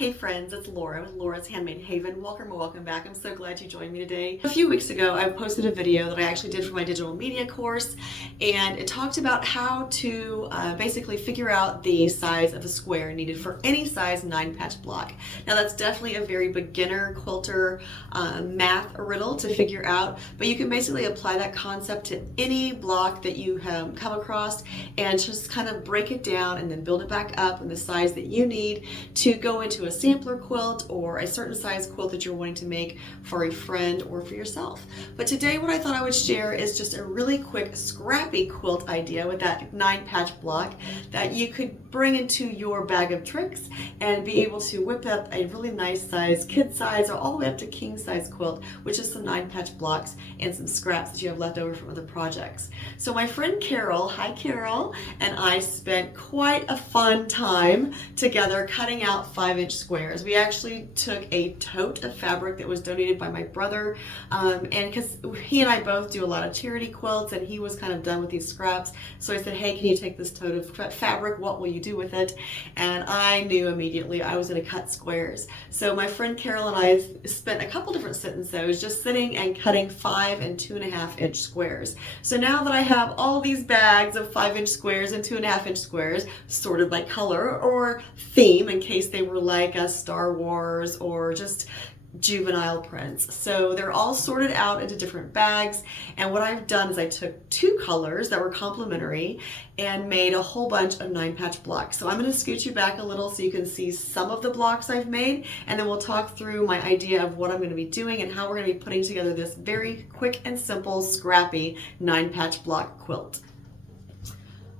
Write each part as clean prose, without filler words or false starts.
Hey friends, it's Laura with Laura's Handmade Haven. Welcome back. I'm so glad you joined me today. A few weeks ago, I posted a video that I actually did for my digital media course, and it talked about how to basically figure out the size of the square needed for any size 9-patch block. Now that's definitely a very beginner quilter math riddle to figure out, but you can basically apply that concept to any block that you have come across and just kind of break it down and then build it back up in the size that you need to go into a sampler quilt or a certain size quilt that you're wanting to make for a friend or for yourself. But today what I thought I would share is just a really quick scrappy quilt idea with that 9-patch block that you could bring into your bag of tricks and be able to whip up a really nice size, kid size, or all the way up to king size quilt, which is some 9-patch blocks and some scraps that you have left over from other projects. So my friend Carol, hi Carol, and I spent quite a fun time together cutting out 5-inch squares. We actually took a tote of fabric that was donated by my brother, and because he and I both do a lot of charity quilts and he was kind of done with these scraps, so I said, hey, can you take this tote of fabric? What will you do with it? And I knew immediately I was going to cut squares. So my friend Carol and I spent a couple different sit-and-sews just sitting and cutting 5 and 2.5-inch squares. So now that I have all these bags of 5-inch squares and 2.5-inch squares sorted by color or theme, in case they were like a Star Wars or just juvenile prints. So they're all sorted out into different bags, and what I've done is I took 2 colors that were complementary and made a whole bunch of 9-patch blocks. So I'm going to scoot you back a little so you can see some of the blocks I've made, and then we'll talk through my idea of what I'm going to be doing and how we're going to be putting together this very quick and simple scrappy 9-patch block quilt.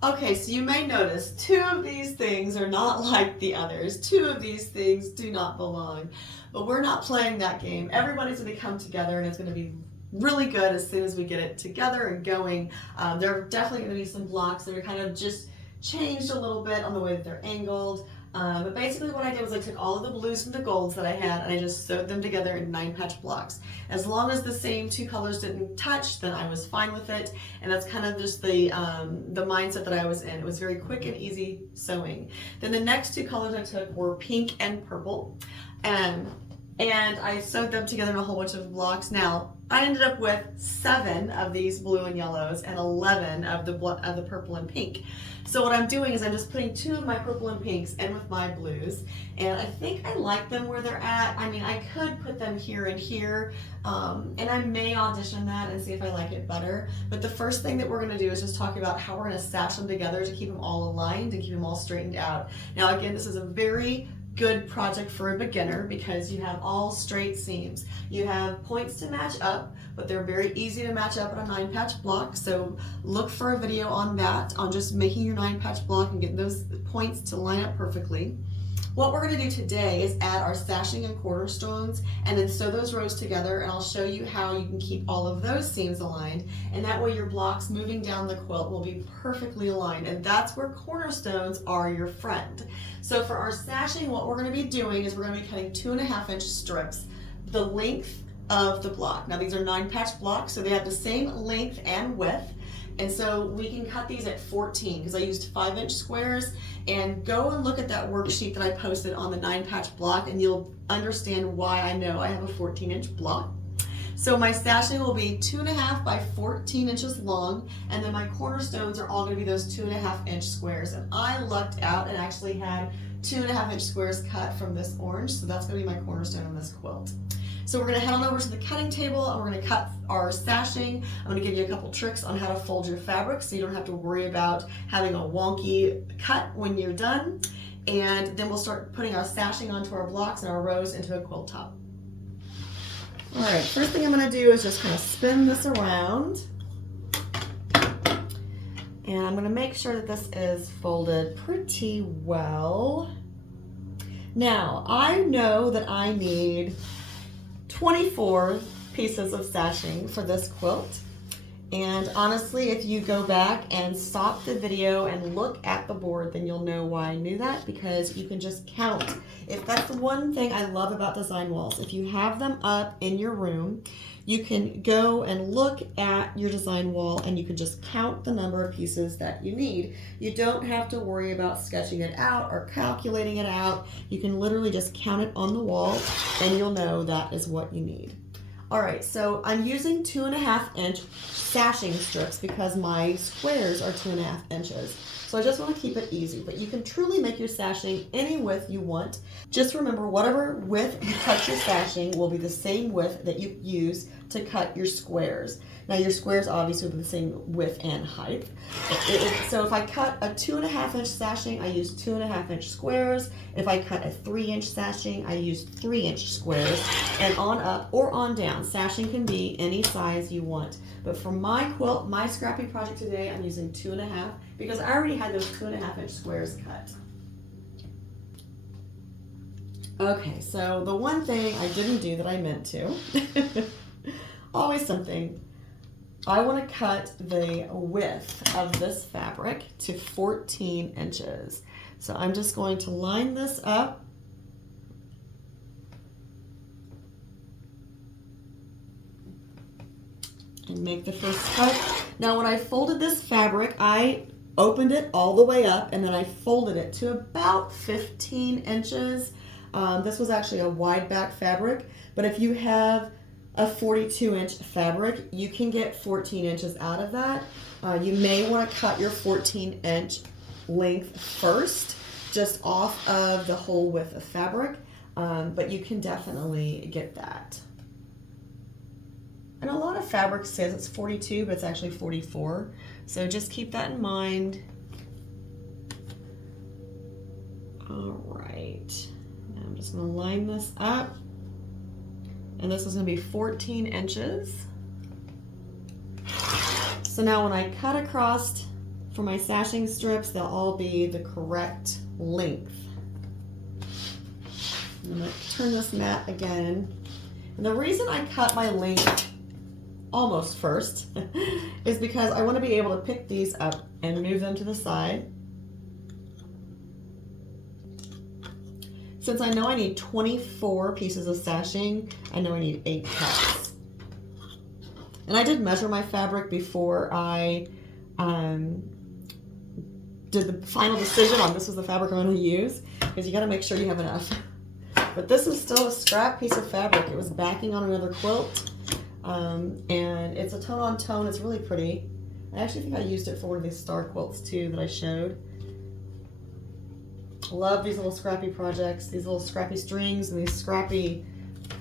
Okay, so you may notice 2 of these things are not like the others. 2 of these things do not belong. But we're not playing that game. Everybody's going to come together and it's going to be really good as soon as we get it together and going. There are definitely going to be some blocks that are kind of just changed a little bit on the way that they're angled. But basically what I did was I took all of the blues and the golds that I had and I just sewed them together in 9-patch blocks. As long as the same 2 colors didn't touch, then I was fine with it. And that's kind of just the mindset that I was in. It was very quick and easy sewing. Then the next 2 colors I took were pink and purple. And I sewed them together in a whole bunch of blocks. Now, I ended up with 7 of these blue and yellows and 11 of the purple and pink. So what I'm doing is I'm just putting 2 of my purple and pinks in with my blues, and I think I like them where they're at. I mean, I could put them here and here, and I may audition that and see if I like it better. But the first thing that we're going to do is just talk about how we're going to stash them together to keep them all aligned and keep them all straightened out. Now again, this is a very good project for a beginner because you have all straight seams. You have points to match up, but they're very easy to match up on a 9-patch block. So look for a video on that, on just making your 9-patch block and getting those points to line up perfectly. What we're going to do today is add our sashing and cornerstones and then sew those rows together, and I'll show you how you can keep all of those seams aligned, and that way your blocks moving down the quilt will be perfectly aligned, and that's where cornerstones are your friend. So for our sashing, what we're going to be doing is we're going to be cutting 2.5-inch strips, the length of the block. Now these are 9-patch blocks, so they have the same length and width. And so we can cut these at 14 because I used 5-inch squares. And go and look at that worksheet that I posted on the 9-patch block and you'll understand why I know I have a 14-inch block. So my sashing will be 2.5 by 14 inches long, and then my cornerstones are all going to be those 2.5-inch squares. And I lucked out and actually had 2.5-inch squares cut from this orange, so that's going to be my cornerstone on this quilt. So we're going to head on over to the cutting table and we're going to cut our sashing. I'm going to give you a couple tricks on how to fold your fabric so you don't have to worry about having a wonky cut when you're done. And then we'll start putting our sashing onto our blocks and our rows into a quilt top. All right, first thing I'm going to do is just kind of spin this around. And I'm going to make sure that this is folded pretty well. Now, I know that I need 24 pieces of sashing for this quilt, And honestly, if you go back and stop the video and look at the board, then you'll know why I knew that, because you can just count. If that's the one thing I love about design walls, if you have them up in your room, you can go and look at your design wall and you can just count the number of pieces that you need. You don't have to worry about sketching it out or calculating it out. You can literally just count it on the wall and you'll know that is what you need. All right, so I'm using 2.5-inch sashing strips because my squares are 2.5 inches. So I just want to keep it easy, but you can truly make your sashing any width you want. Just remember, whatever width you cut your sashing will be the same width that you use to cut your squares. Now your squares obviously will be the same width and height. So if I cut a 2.5-inch sashing, I use 2.5-inch squares. If I cut a 3-inch sashing, I use 3-inch squares. And on up or on down, sashing can be any size you want. But for my quilt, my scrappy project today, I'm using 2.5 because I already had those 2.5-inch squares cut. Okay, so the one thing I didn't do that I meant to, always something, I want to cut the width of this fabric to 14 inches. So I'm just going to line this up. And make the first cut. Now when I folded this fabric, I opened it all the way up and then I folded it to about 15 inches. This was actually a wide back fabric, but if you have a 42-inch fabric, you can get 14 inches out of that. You may want to cut your 14-inch length first, just off of the whole width of fabric, but you can definitely get that. And a lot of fabric says it's 42, but it's actually 44. So just keep that in mind. All right, now I'm just gonna line this up. And this is gonna be 14 inches. So now when I cut across for my sashing strips, they'll all be the correct length. I'm gonna turn this mat again. And the reason I cut my length almost first is because I want to be able to pick these up and move them to the side. Since I know I need 24 pieces of sashing, I know I need 8 cuts. And I did measure my fabric before I did the final decision on this was the fabric I'm going to use, because you got to make sure you have enough. But this is still a scrap piece of fabric. It was backing on another quilt. And it's a tone on tone. It's really pretty. I actually think I used it for one of these star quilts too that I showed. Love these little scrappy projects, these little scrappy strings and these scrappy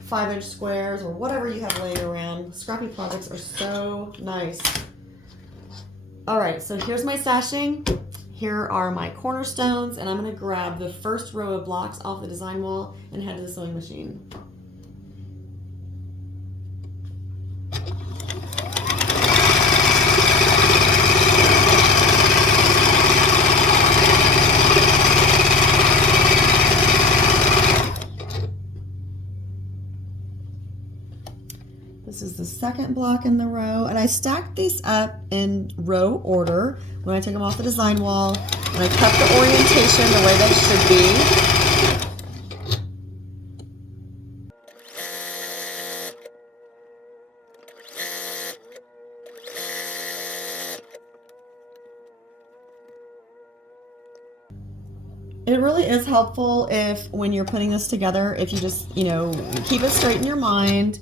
5-inch squares or whatever you have laying around. Scrappy projects are so nice. All right, so here's my sashing. Here are my cornerstones, and I'm going to grab the first row of blocks off the design wall and head to the sewing machine. This is the second block in the row, and I stacked these up in row order when I took them off the design wall, and I kept the orientation the way they should be. It really is helpful if, when you're putting this together, if you just, keep it straight in your mind.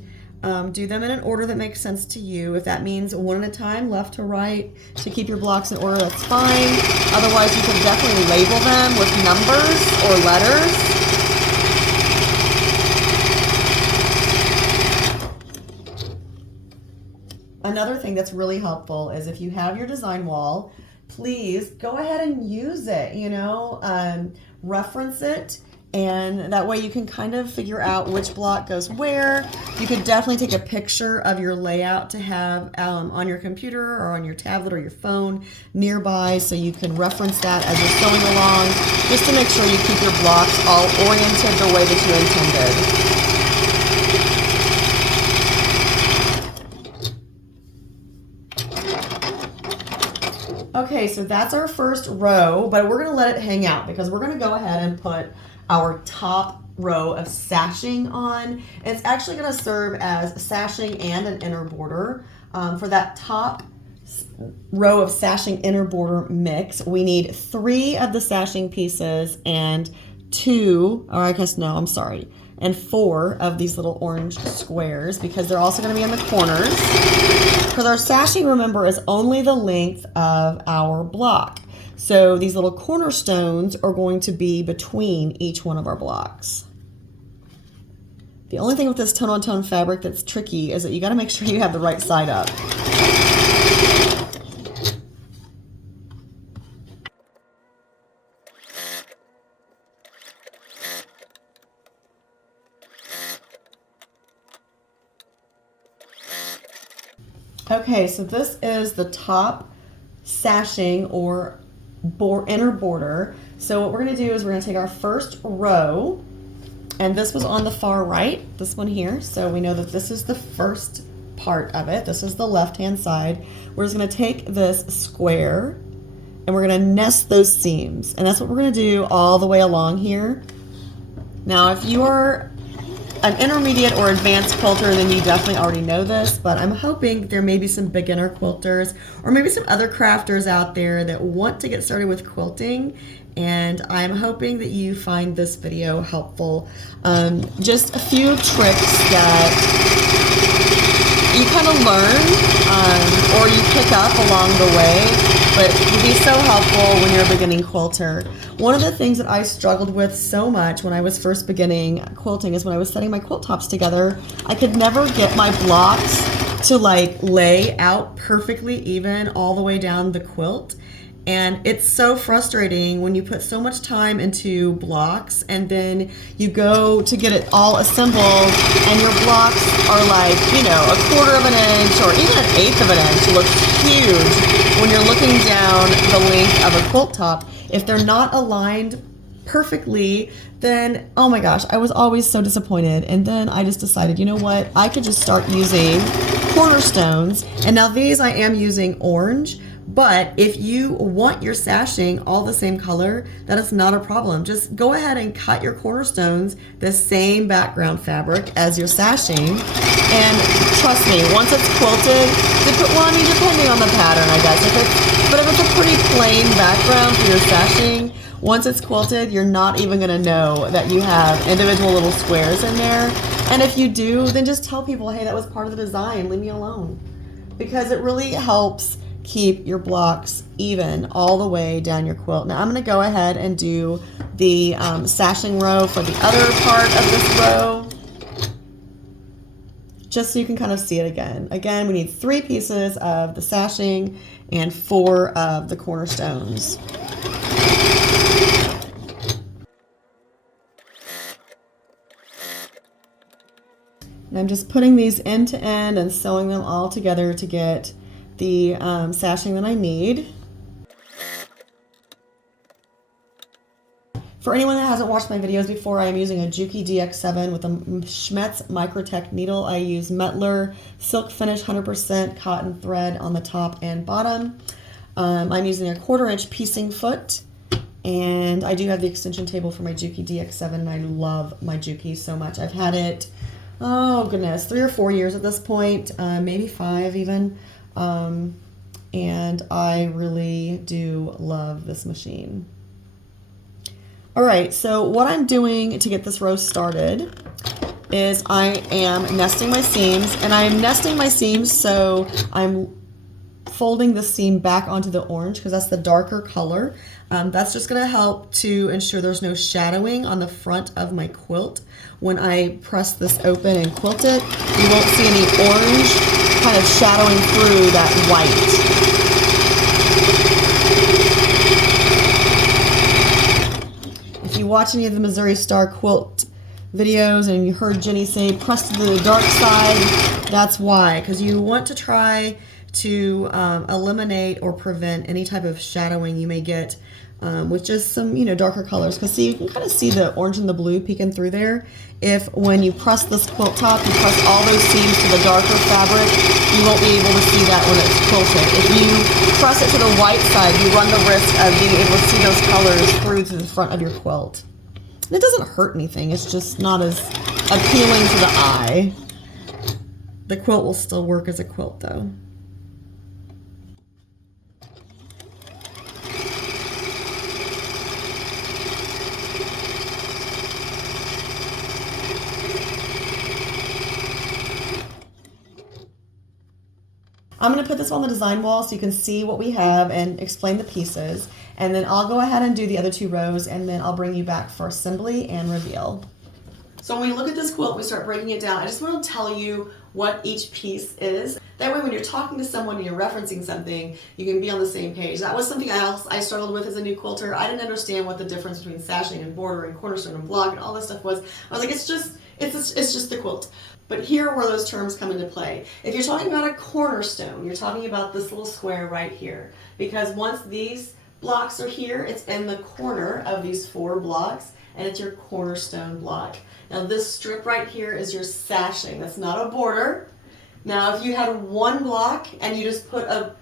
Do them in an order that makes sense to you. If that means one at a time, left to right, to keep your blocks in order, that's fine. Otherwise, you can definitely label them with numbers or letters. Another thing that's really helpful is if you have your design wall, please go ahead and use it, reference it. And that way you can kind of figure out which block goes where. You could definitely take a picture of your layout to have on your computer or on your tablet or your phone nearby, so you can reference that as you're sewing along, just to make sure you keep your blocks all oriented the way that you intended. Okay, so that's our first row, but we're gonna let it hang out because we're gonna go ahead and put our top row of sashing on. It's actually gonna serve as sashing and an inner border. For that top row of sashing inner border mix, we need 3 of the sashing pieces and 2, or I guess no, I'm sorry, and 4 of these little orange squares because they're also going to be in the corners. Because our sashing, remember, is only the length of our block. So these little cornerstones are going to be between each one of our blocks. The only thing with this tone-on-tone fabric that's tricky is that you got to make sure you have the right side up. Okay, so this is the top sashing or inner border. So what we're going to do is we're going to take our first row, and this was on the far right, this one here. So we know that this is the first part of it. This is the left-hand side. We're just going to take this square and we're going to nest those seams. And that's what we're going to do all the way along here. Now, if you are an intermediate or advanced quilter, then you definitely already know this, but I'm hoping there may be some beginner quilters or maybe some other crafters out there that want to get started with quilting, and I'm hoping that you find this video helpful. Just a few tricks that you kind of learn or you pick up along the way, but will be so helpful when you're a beginning quilter. One of the things that I struggled with so much when I was first beginning quilting is when I was setting my quilt tops together, I could never get my blocks to like lay out perfectly even all the way down the quilt. And it's so frustrating when you put so much time into blocks and then you go to get it all assembled and your blocks are like, you know, 1/4 of an inch or even 1/8 of an inch. It looks huge when you're looking down the length of a quilt top. If they're not aligned perfectly, then oh my gosh, I was always so disappointed. And then I just decided, you know what, I could just start using cornerstones. And now these I am using orange. But if you want your sashing all the same color, that is not a problem. Just go ahead and cut your cornerstones the same background fabric as your sashing. And trust me, once it's quilted, depending on the pattern, I guess. But if it's a pretty plain background for your sashing, once it's quilted, you're not even gonna know that you have individual little squares in there. And if you do, then just tell people, hey, that was part of the design, leave me alone. Because it really helps keep your blocks even all the way down your quilt. Now I'm going to go ahead and do the sashing row for the other part of this row, just so you can kind of see it again. Again, we need 3 pieces of the sashing and 4 of the cornerstones. And I'm just putting these end to end and sewing them all together to get the sashing that I need. For anyone that hasn't watched my videos before, I am using a Juki DX7 with a Schmetz Microtex needle. I use Mettler silk finish 100% cotton thread on the top and bottom. I'm using a 1/4 inch piecing foot, and I do have the extension table for my Juki DX7, and I love my Juki so much. I've had it, oh goodness, 3 or 4 years at this point, maybe 5 even. And I really do love this machine. All right, so what I'm doing to get this row started is I am nesting my seams, and I'm nesting my seams so I'm folding the seam back onto the orange because that's the darker color. That's just going to help to ensure there's no shadowing on the front of my quilt. When I press this open and quilt it, you won't see any orange kind of shadowing through that white. If you watch any of the Missouri Star quilt videos and you heard Jenny say press to the dark side, that's why, because you want to try to eliminate or prevent any type of shadowing you may get with just some, darker colors. Because see, you can kind of see the orange and the blue peeking through there. If when you press this quilt top, you press all those seams to the darker fabric, you won't be able to see that when it's quilted. If you press it to the white side, you run the risk of being able to see those colors through to the front of your quilt. And it doesn't hurt anything, it's just not as appealing to the eye. The quilt will still work as a quilt though. I'm going to put this on the design wall so you can see what we have and explain the pieces. And then I'll go ahead and do the other 2 rows, and then I'll bring you back for assembly and reveal. So when we look at this quilt, we start breaking it down. I just want to tell you what each piece is. That way when you're talking to someone and you're referencing something, you can be on the same page. That was something else I struggled with as a new quilter. I didn't understand what the difference between sashing and border and cornerstone and block and all this stuff was. I was like, it's just the quilt. But here are where those terms come into play. If you're talking about a cornerstone, you're talking about this little square right here. Because once these blocks are here, it's in the corner of these 4 blocks, and it's your cornerstone block. Now this strip right here is your sashing. That's not a border. Now if you had 1 block and you just put a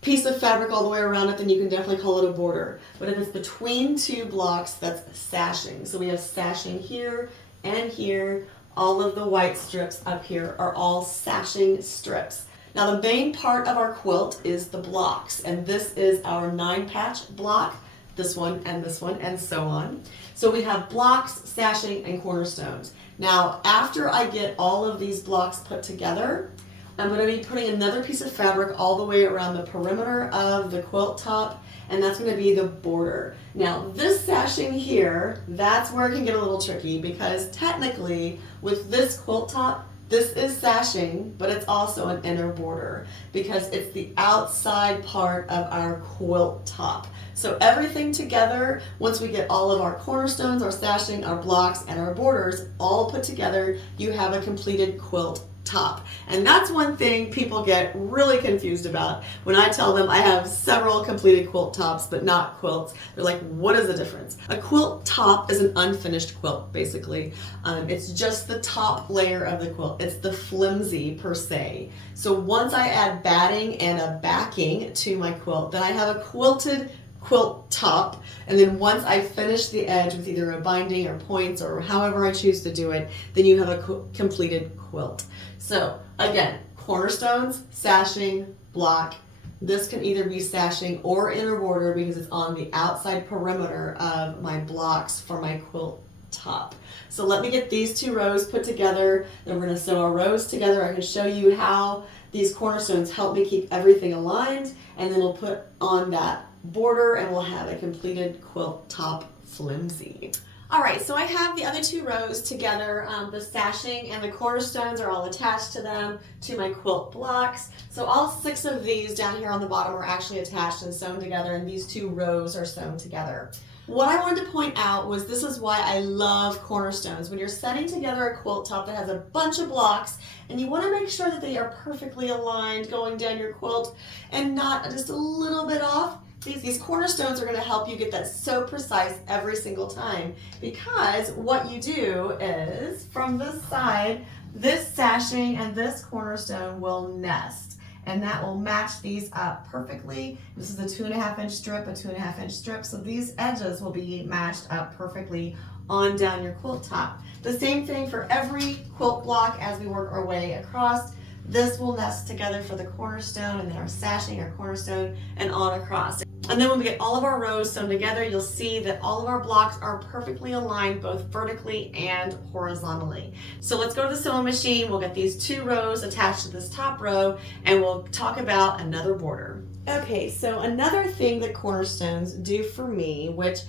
piece of fabric all the way around it, then you can definitely call it a border. But if it's between 2 blocks, that's sashing. So we have sashing here and here. All of the white strips up here are all sashing strips. Now the main part of our quilt is the blocks, and this is our 9-patch block, this one, and so on. So we have blocks, sashing, and cornerstones. Now after I get all of these blocks put together, I'm going to be putting another piece of fabric all the way around the perimeter of the quilt top, and that's going to be the border. Now this sashing here, that's where it can get a little tricky, because technically with this quilt top, this is sashing, but it's also an inner border because it's the outside part of our quilt top. So everything together, once we get all of our cornerstones, our sashing, our blocks, and our borders all put together, you have a completed quilt top. And that's one thing people get really confused about when I tell them I have several completed quilt tops but not quilts. They're like, what is the difference? A quilt top is an unfinished quilt, basically. It's just the top layer of the quilt. It's the flimsy per se. So once I add batting and a backing to my quilt, then I have a quilted quilt top, and then once I finish the edge with either a binding or points or however I choose to do it, then you have a completed quilt. So again, cornerstones, sashing, block. This can either be sashing or inner border because it's on the outside perimeter of my blocks for my quilt top. So let me get these 2 rows put together, then we're going to sew our rows together. I can show you how these cornerstones help me keep everything aligned, and then we'll put on that border and we'll have a completed quilt top flimsy. Alright, so I have the other 2 rows together. The sashing and the cornerstones are all attached to them, to my quilt blocks. So all 6 of these down here on the bottom are actually attached and sewn together, and these 2 rows are sewn together. What I wanted to point out was this is why I love cornerstones. When you're setting together a quilt top that has a bunch of blocks and you want to make sure that they are perfectly aligned going down your quilt and not just a little bit off, these cornerstones are going to help you get that so precise every single time, because what you do is from this side, this sashing and this cornerstone will nest, and that will match these up perfectly. This is a 2.5-inch strip, a 2.5-inch strip, so these edges will be matched up perfectly on down your quilt top. The same thing for every quilt block as we work our way across. This will nest together for the cornerstone, and then our sashing, our cornerstone, and on across. And then when we get all of our rows sewn together, you'll see that all of our blocks are perfectly aligned both vertically and horizontally. So let's go to the sewing machine. We'll get these 2 rows attached to this top row, and we'll talk about another border. Okay, so another thing that cornerstones do for me, which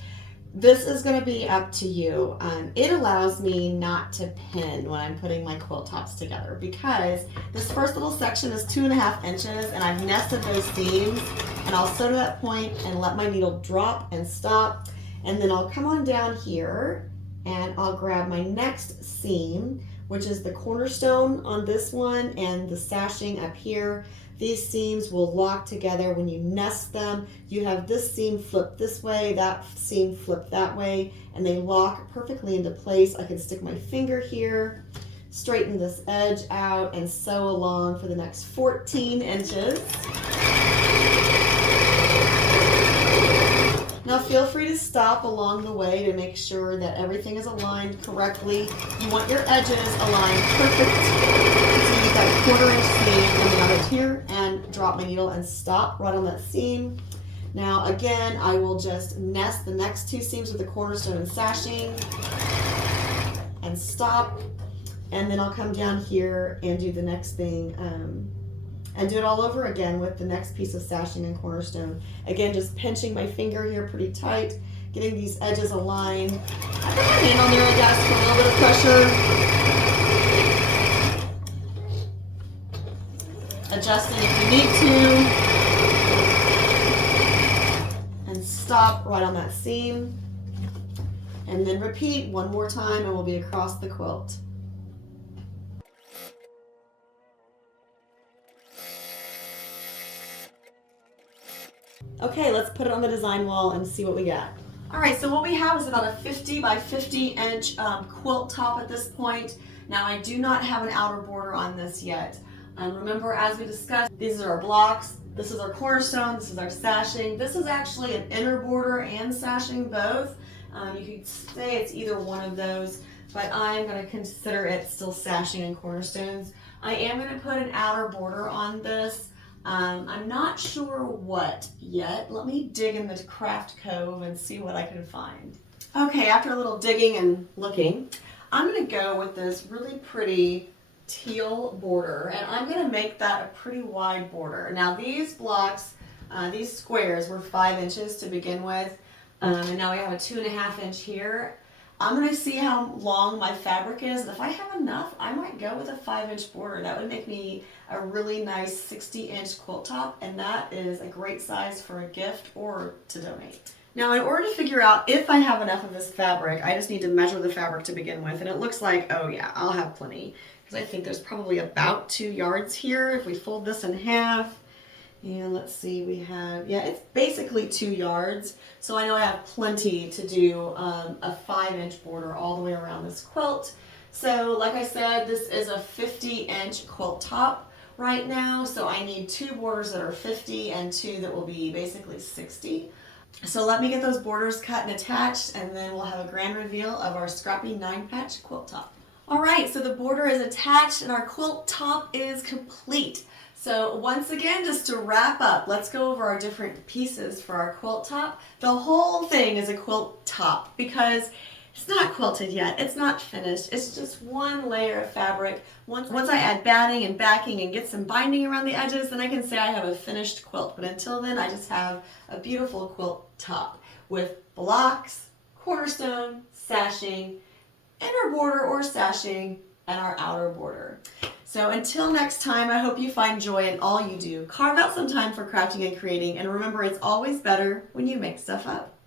this is going to be up to you. It allows me not to pin when I'm putting my quilt tops together, because this first little section is 2.5 inches and I've nested those seams, and I'll sew to that point and let my needle drop and stop, and then I'll come on down here and I'll grab my next seam, which is the cornerstone on this one and the sashing up here. These seams will lock together when you nest them. You have this seam flipped this way, that seam flipped that way, and they lock perfectly into place. I can stick my finger here, straighten this edge out, and sew along for the next 14 inches. Now feel free to stop along the way to make sure that everything is aligned correctly. You want your edges aligned perfect. So you've got a 1/4 inch seam coming out of here, and drop my needle and stop right on that seam. Now again, I will just nest the next 2 seams with the cornerstone and sashing and stop. And then I'll come down here and do the next thing and do it all over again with the next piece of sashing and cornerstone. Again, just pinching my finger here pretty tight, getting these edges aligned. I put my hand on there, I guess, for a little bit of pressure. Adjusting if you need to. And stop right on that seam. And then repeat one more time and we'll be across the quilt. Okay, let's put it on the design wall and see what we got. All right, so what we have is about a 50 by 50 inch quilt top at this point. Now I do not have an outer border on this yet. Remember, as we discussed, these are our blocks. This is our cornerstone, this is our sashing. This is actually an inner border and sashing both. You could say it's either one of those, but I'm gonna consider it still sashing and cornerstones. I am gonna put an outer border on this. I'm not sure what yet. Let me dig in the craft cove and see what I can find. Okay, after a little digging and looking, I'm gonna go with this really pretty teal border, and I'm gonna make that a pretty wide border. Now these blocks, these squares were 5 inches to begin with, and now we have a 2.5 inch here. I'm gonna see how long my fabric is, and if I have enough, I might go with a 5 inch border. That would make me a really nice 60 inch quilt top, and that is a great size for a gift or to donate. Now, in order to figure out if I have enough of this fabric, I just need to measure the fabric to begin with, and it looks like, oh yeah, I'll have plenty, because I think there's probably about 2 yards here. If we fold this in half, and let's see, we have, yeah, it's basically 2 yards. So I know I have plenty to do a 5 inch border all the way around this quilt. So like I said, this is a 50 inch quilt top right now. So I need 2 borders that are 50 and 2 that will be basically 60. So let me get those borders cut and attached, and then we'll have a grand reveal of our scrappy 9-patch quilt top. All right, so the border is attached and our quilt top is complete. So once again, just to wrap up, let's go over our different pieces for our quilt top. The whole thing is a quilt top because it's not quilted yet. It's not finished. It's just one layer of fabric. Once I add batting and backing and get some binding around the edges, then I can say I have a finished quilt. But until then, I just have a beautiful quilt top with blocks, cornerstone, sashing, inner border or sashing, and our outer border. So until next time, I hope you find joy in all you do. Carve out some time for crafting and creating, and remember, it's always better when you make stuff up.